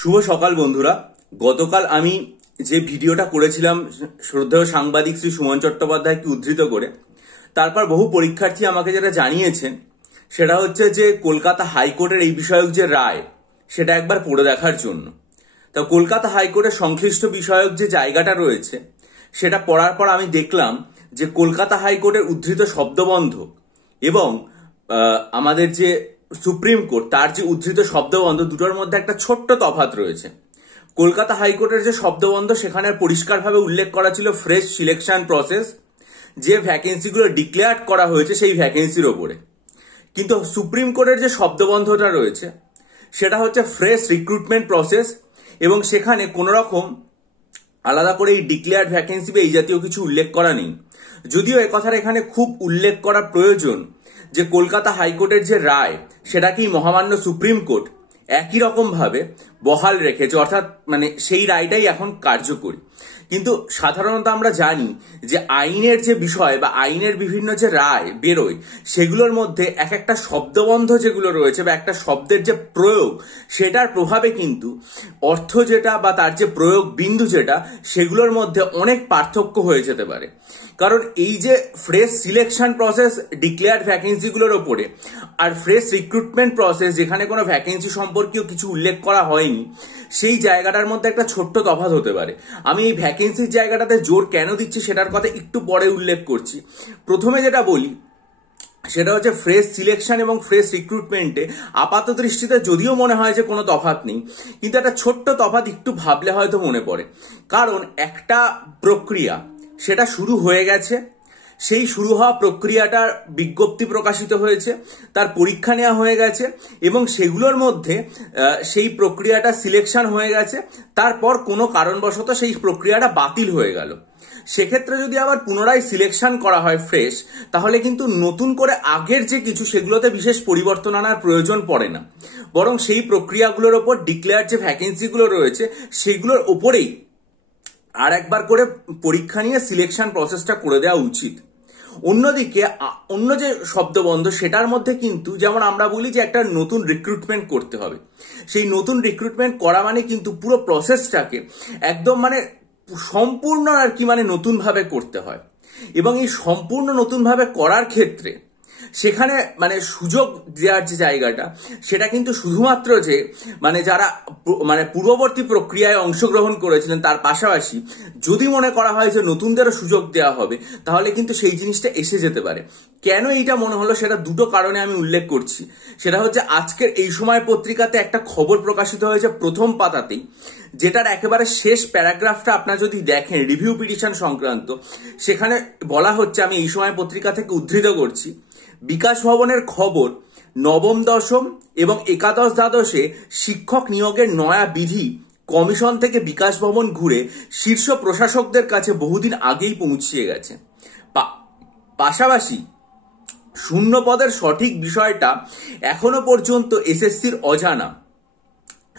শুভ সকাল বন্ধুরা। গতকাল আমি যে ভিডিওটা করেছিলাম শ্রদ্ধেয় সাংবাদিক শ্রী সুমন চট্টোপাধ্যায়কে উদ্ধৃত করে, তারপর বহু পরীক্ষার্থী আমাকে যেটা জানিয়েছেন সেটা হচ্ছে যে কলকাতা হাইকোর্টের এই বিষয়ক যে রায় সেটা একবার পড়ে দেখার জন্য। তা কলকাতা হাইকোর্টের সংশ্লিষ্ট বিষয়ক যে জায়গাটা রয়েছে সেটা পড়ার পর আমি দেখলাম যে কলকাতা হাইকোর্টের উদ্ধৃত শব্দবন্ধ এবং আমাদের যে সুপ্রিম কোর্ট তার যে উদ্ধৃত শব্দবন্ধ দুটোর মধ্যে একটা ছোট্ট তফাৎ রয়েছে। কলকাতা হাইকোর্টের যে শব্দবন্ধ সেখানে পরিষ্কারভাবে উল্লেখ করা ছিল ফ্রেশ সিলেকশন প্রসেস, যে ভ্যাকেন্সিগুলো ডিক্লেয়ার করা হয়েছে সেই ভ্যাকেন্সির ওপরে। কিন্তু সুপ্রিম কোর্টের যে শব্দবন্ধটা রয়েছে সেটা হচ্ছে ফ্রেশ রিক্রুটমেন্ট প্রসেস, এবং সেখানে কোনো রকম আলাদা করে এই ডিক্লেয়ার্ড ভ্যাকেন্সি বা এই জাতীয় কিছু উল্লেখ করা নেই। যদিও এ কথার এখানে খুব উল্লেখ করা প্রয়োজন যে কলকাতা হাইকোর্টের যে রায় সেটাকেই মহামান্য সুপ্রিম কোর্ট একই রকম ভাবে বহাল রেখেছে, অর্থাৎ সেই রায়টাই এখন কার্যকরী। কিন্তু সাধারণত আমরা জানি যে আইনের যে বিষয় বা আইনের বিভিন্ন যে রায় বেরোয় সেগুলোর মধ্যে এক একটা শব্দবন্ধ যেগুলো রয়েছে বা একটা শব্দের যে প্রয়োগ সেটার প্রভাবে কিন্তু অর্থ যেটা বা তার যে প্রয়োগ বিন্দু যেটা সেগুলোর মধ্যে অনেক পার্থক্য হয়ে যেতে পারে। কারণ এই যে ফ্রেশ সিলেকশন প্রসেস ডিক্লেয়ার্ড ভ্যাকেন্সিগুলোর ওপরে আর ফ্রেশ রিক্রুটমেন্ট প্রসেস যেখানে কোনো ভ্যাকেন্সি সম্পর্কেও কিছু উল্লেখ করা হয়নি, সেই জায়গাটার মধ্যে একটা ছোট্ট তফাৎ হতে পারে। আমি এই ভ্যাকেন্সির জায়গাটাতে জোর কেন দিচ্ছি সেটার কথা একটু পরে উল্লেখ করছি। প্রথমে যেটা বলি সেটা হচ্ছে ফ্রেশ সিলেকশন এবং ফ্রেশ রিক্রুটমেন্টে আপাত দৃষ্টিতে যদিও মনে হয় যে কোনো তফাৎ নেই, কিন্তু একটা ছোট্ট তফাৎ একটু ভাবলে হয়তো মনে পড়ে। কারণ একটা প্রক্রিয়া সেটা শুরু হয়ে গেছে, সেই শুরু হওয়া প্রক্রিয়াটার বিজ্ঞপ্তি প্রকাশিত হয়েছে, তার পরীক্ষা নেওয়া হয়ে গেছে এবং সেগুলোর মধ্যে সেই প্রক্রিয়াটা সিলেকশন হয়ে গেছে, তারপর কোনো কারণবশত সেই প্রক্রিয়াটা বাতিল হয়ে গেল। সেক্ষেত্রে যদি আবার পুনরায় সিলেকশন করা হয় ফ্রেশ, তাহলে কিন্তু নতুন করে আগের যে কিছু সেগুলোতে বিশেষ পরিবর্তন আনার প্রয়োজন পড়ে না, বরং সেই প্রক্রিয়াগুলোর ওপর ডিক্লেয়ার যে ভ্যাকেন্সিগুলো রয়েছে সেগুলোর ওপরেই আর একবার করে পরীক্ষা নিয়ে সিলেকশন প্রসেসটা করে দেওয়া উচিত। অন্যদিকে অন্য যে শব্দবন্ধ সেটার মধ্যে কিন্তু যেমন আমরা বলি যে একটা নতুন রিক্রুটমেন্ট করতে হবে, সেই নতুন রিক্রুটমেন্ট করা মানে কিন্তু পুরো প্রসেসটাকে একদম সম্পূর্ণ নতুনভাবে করতে হয়। এবং এই সম্পূর্ণ নতুনভাবে করার ক্ষেত্রে সেখানে সুযোগ দেওয়ার যে জায়গাটা সেটা কিন্তু শুধুমাত্র যে যারা পূর্ববর্তী প্রক্রিয়ায় অংশগ্রহণ করেছিলেন তার পাশাপাশি যদি মনে করা হয় যে নতুনদেরও সুযোগ দেওয়া হবে তাহলে কিন্তু সেই জিনিসটা এসে যেতে পারে। কেন এইটা মনে হলো সেটা দুটো কারণে আমি উল্লেখ করছি। সেটা হচ্ছে আজকের এই সময় পত্রিকাতে একটা খবর প্রকাশিত হয়েছে প্রথম পাতাতেই, যেটার একেবারে শেষ প্যারাগ্রাফটা আপনারা যদি দেখেন রিভিউ পিটিশন সংক্রান্ত, সেখানে বলা হচ্ছে, আমি এই সময় পত্রিকা থেকে উদ্ধৃত করছি, বিকাশ ভবনের খবর, নবম দশম এবং একাদশ দ্বাদশে শিক্ষক নিয়োগের নয়া বিধি কমিশন থেকে বিকাশ ভবন ঘুরে শীর্ষ প্রশাসকদের কাছে বহুদিন আগেই পৌঁছিয়ে গেছে। পাশাপাশি শূন্য পদের সঠিক বিষয়টা এখনো পর্যন্ত এসএসসির অজানা।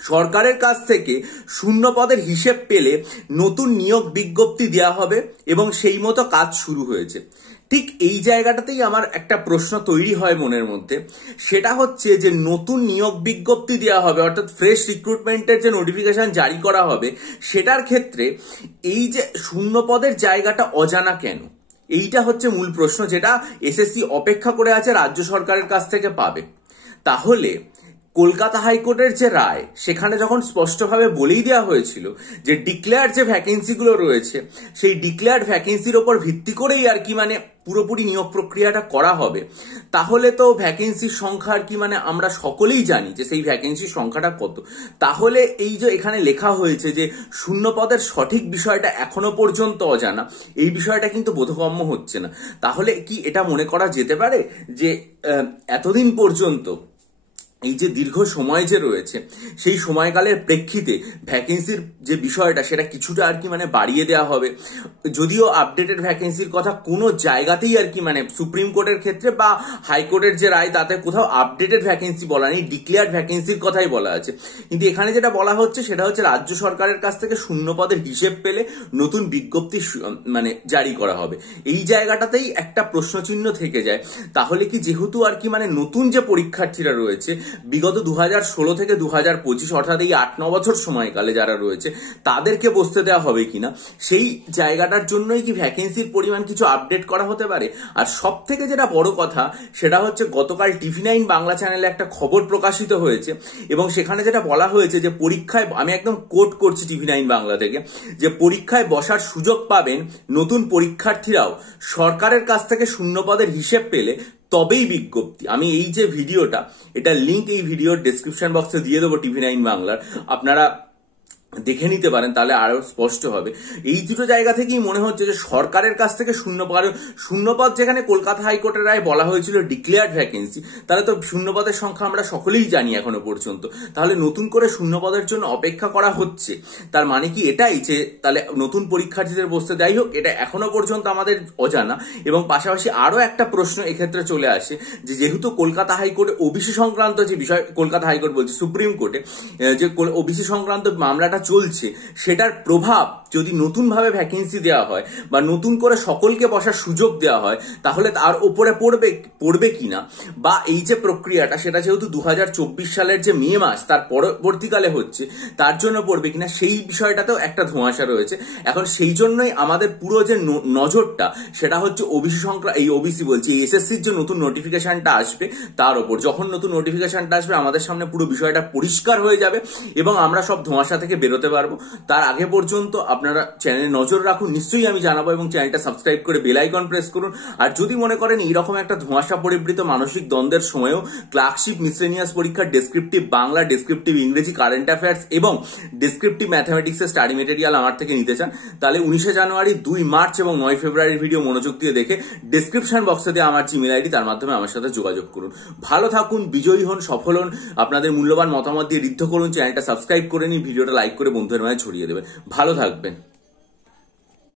সরকারের কাছ থেকে শূন্য পদের হিসেব পেলে নতুন নিয়োগ বিজ্ঞপ্তি দেওয়া হবে এবং সেই মতো কাজ শুরু হয়েছে। ঠিক এই জায়গাটাতেই আমার একটা প্রশ্ন তৈরি হয় মনের মধ্যে, সেটা হচ্ছে যে নতুন নিয়োগ বিজ্ঞপ্তি দেওয়া হবে অর্থাৎ ফ্রেশ রিক্রুটমেন্টের যে নোটিফিকেশন জারি করা হবে সেটার ক্ষেত্রে এই যে শূন্য পদের জায়গাটা অজানা কেন, এইটা হচ্ছে মূল প্রশ্ন যেটা এসএসসি অপেক্ষা করে আছে রাজ্য সরকারের কাছ থেকে পাবে। তাহলে কলকাতা হাইকোর্টের যে রায় সেখানে যখন স্পষ্টভাবে বলেই দেওয়া হয়েছিল যে ডিক্লেয়ার যে ভ্যাকেন্সিগুলো রয়েছে সেই ডিক্লেয়ার্ড ভ্যাকেন্সির ওপর ভিত্তি করেই পুরোপুরি নিয়োগ প্রক্রিয়াটা করা হবে, তাহলে তো ভ্যাকেন্সির সংখ্যা আমরা সকলেই জানি যে সেই ভ্যাকেন্সির সংখ্যাটা কত। তাহলে এই যে এখানে লেখা হয়েছে যে শূন্য পদের সঠিক বিষয়টা এখনো পর্যন্ত অজানা, এই বিষয়টা কিন্তু বোধগম্য হচ্ছে না। তাহলে কি এটা মনে করা যেতে পারে যে এতদিন পর্যন্ত এই যে দীর্ঘ সময় যে রয়েছে সেই সময়কালের প্রেক্ষিতে ভ্যাকেন্সির যে বিষয়টা সেটা কিছুটা বাড়িয়ে দেওয়া হবে? যদিও আপডেটেড ভ্যাকেন্সির কথা কোনো জায়গাতেই সুপ্রিম কোর্টের ক্ষেত্রে বা হাইকোর্টের যে রায় তাতে কোথাও আপডেটেড ভ্যাকেন্সি বলা নেই, ডিক্লেয়ার্ড ভ্যাকেন্সির কথাই বলা আছে। কিন্তু এখানে যেটা বলা হচ্ছে সেটা হচ্ছে রাজ্য সরকারের কাছ থেকে শূন্য পদের হিসেব পেলে নতুন বিজ্ঞপ্তি জারি করা হবে। এই জায়গাটাতেই একটা প্রশ্নচিহ্ন থেকে যায়। তাহলে কি যেহেতু নতুন যে পরীক্ষার্থীরা রয়েছে বিগত 2016 থেকে 2025 অর্থাৎ এই 8-9 বছর সময়কালে যারা রয়েছে তাদেরকে বসতে দেওয়া হবে কিনা, সেই জায়গাটার জন্যই কি ভ্যাকেন্সির পরিমাণ কিছু আপডেট করা হতে পারে। আর সব থেকে যেটা বড় কথা সেটা হচ্ছে গতকাল TV9 বাংলা চ্যানেলে একটা খবর প্রকাশিত হয়েছে এবং সেখানে যেটা বলা হয়েছে যে পরীক্ষায়, আমি একদম কোট করছি TV9 বাংলা থেকে, যে পরীক্ষায় বসার সুযোগ পাবেন নতুন পরীক্ষার্থীরাও সরকারের কাছ থেকে শূন্যপদের হিসেব পেলে তবেই বিজ্ঞপ্তি। আমি এই যে ভিডিওটা, এটা লিঙ্ক এই ভিডিওর ডেসক্রিপশন বক্সে দিয়ে দেবো TV9 বাংলার, আপনারা দেখে নিতে পারেন, তাহলে আরো স্পষ্ট হবে। এই দুটো জায়গা থেকেই মনে হচ্ছে যে সরকারের কাছ থেকে শূন্যপদ যেখানে কলকাতা হাইকোর্টের রায় বলা হয়েছিল ডিক্লেয়ার্ড ভ্যাকেন্সি, তাহলে তো শূন্যপদের সংখ্যা আমরা সকলেই জানি এখনো পর্যন্ত, তাহলে নতুন করে শূন্যপদের জন্য অপেক্ষা করা হচ্ছে। তার মানে কি এটাই যে তাহলে নতুন পরীক্ষার্থীদের বসতে দেয় হোক, এটা এখনো পর্যন্ত আমাদের অজানা। এবং পাশাপাশি আরো একটা প্রশ্ন এক্ষেত্রে চলে আসে যে যেহেতু কলকাতা হাইকোর্টে ওবিসি সংক্রান্ত যে বিষয়, কলকাতা হাইকোর্ট বলছি সুপ্রিম কোর্টে যে ওবিসি সংক্রান্ত মামলাটা চলছে, সেটার প্রভাব যদি নতুন ভাবে ভ্যাকেন্সি দেওয়া হয় বা নতুন করে সকলকে বসার সুযোগ দেওয়া হয় তাহলে তার উপরে পড়বে কিনা, বা এই যে প্রক্রিয়াটা সেটা যেহেতু 2024 সালের যে মে মাস তার পরবর্তীকালে হচ্ছে তার জন্য পড়বে কিনা, সেই বিষয়টাতেও একটা ধোঁয়াশা রয়েছে। এখন সেই জন্যই আমাদের পুরো যে নজরটা সেটা হচ্ছে ওবিসি বলছি এসএসসির যে নতুন নোটিফিকেশনটা আসবে তার উপর। যখন নতুন নোটিফিকেশনটা আসবে আমাদের সামনে পুরো বিষয়টা পরিষ্কার হয়ে যাবে এবং আমরা সব ধোঁয়াশা থেকে বেরোতে পারবো। তার আগে পর্যন্ত আপনারা চ্যানেলে নজর রাখুন, নিশ্চয়ই আমি জানাবো, এবং চ্যানেলটা সাবস্ক্রাইব করে বেল আইকন প্রেস করুন। আর যদি মনে করেন এইরকম একটা ধোঁয়াশা পরিবৃত মানসিক দ্বন্দ্বের সময়ও ক্লার্কশিপ মিসলেনিয়াস পরীক্ষার ডেসক্রিপটিভ বাংলা, ডেসক্রিপটিভ ইংরেজি, কারেন্ট অ্যাফেয়ার্স এবং ডেসক্রিপটিভ ম্যাথমেটিক্সের স্টাডি মেটেরিয়াল আমার থেকে নিতে চান, তাহলে 19 জানুয়ারি, 2 মার্চ এবং 9 ফেব্রুয়ারির ভিডিও মনোযোগ দিয়ে দেখে ডেসক্রিপশন বক্সে দিয়ে আমার জিমেল আইডি, তার মাধ্যমে আমার সাথে যোগাযোগ করুন। ভালো থাকুন, বিজয়ী হন, সফল হন, আপনাদের মূল্যবান মতামত দিয়ে ঋদ্ধ করুন, চ্যানেলটা সাবস্ক্রাইব করে নিন, ভিডিওটা লাইক করে বন্ধুদের মাঝে ছড়িয়ে দেবেন। ভালো থাকবেন।